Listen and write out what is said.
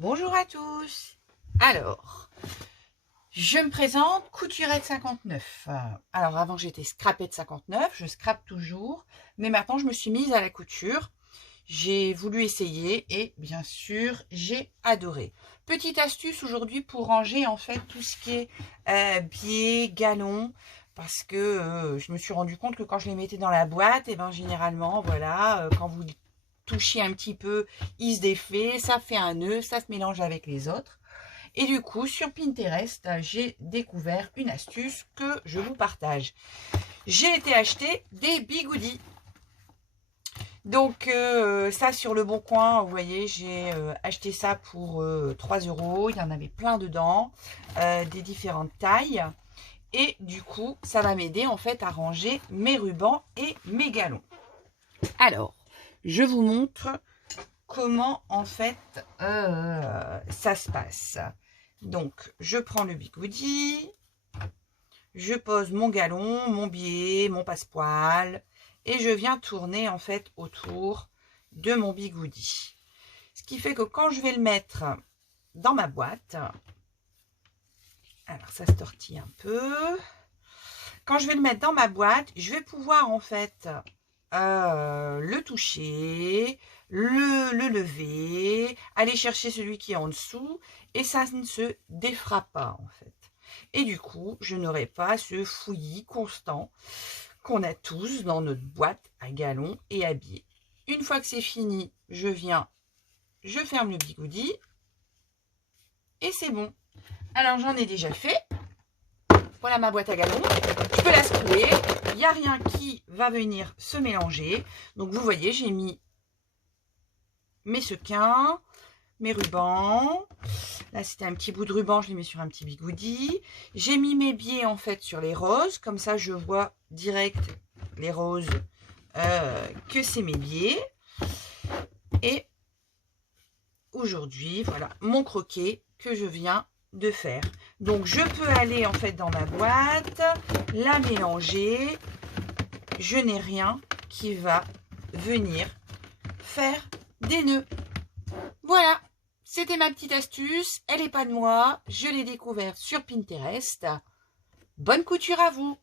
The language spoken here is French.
Bonjour à tous. Alors, je me présente, Couturette 59. Alors avant j'étais scrapette 59, je scrape toujours, mais maintenant je me suis mise à la couture. J'ai voulu essayer et bien sûr j'ai adoré. Petite astuce aujourd'hui pour ranger en fait tout ce qui est biais, galons, parce que je me suis rendu compte que quand je les mettais dans la boîte, et ben généralement voilà, quand vous touchez un petit peu, il se défait, ça fait un nœud, ça se mélange avec les autres. Et du coup, sur Pinterest, j'ai découvert une astuce que je vous partage. J'ai été acheter des bigoudis. Donc ça sur le Bon Coin, vous voyez, j'ai acheté ça pour 3 €. Il y en avait plein dedans, des différentes tailles. Et du coup, ça va m'aider en fait à ranger mes rubans et mes galons. Alors, je vous montre comment en fait ça se passe. Donc, je prends le bigoudi, je pose mon galon, mon biais, mon passepoil, et je viens tourner en fait autour de mon bigoudi. Ce qui fait que quand je vais le mettre dans ma boîte, alors ça se tortille un peu, quand je vais le mettre dans ma boîte, je vais pouvoir en fait le toucher, le lever, aller chercher celui qui est en dessous, et ça ne se défera pas en fait. Et du coup, je n'aurai pas ce fouillis constant qu'on a tous dans notre boîte à galons et à biais. Une fois que c'est fini, je viens, je ferme le bigoudi, et c'est bon. Alors j'en ai déjà fait. Voilà ma boîte à galons. Je peux la secouer. Il n'y a rien qui va venir se mélanger. Donc vous voyez, j'ai mis mes sequins, mes rubans. Là, c'était un petit bout de ruban, je l'ai mis sur un petit bigoudi. J'ai mis mes biais en fait sur les roses. Comme ça, je vois direct les roses que c'est mes biais. Et aujourd'hui, voilà mon croquet que je viens de faire. Donc je peux aller en fait dans ma boîte, la mélanger. Je n'ai rien qui va venir faire des nœuds. Voilà, c'était ma petite astuce. Elle n'est pas de moi, je l'ai découverte sur Pinterest. Bonne couture à vous!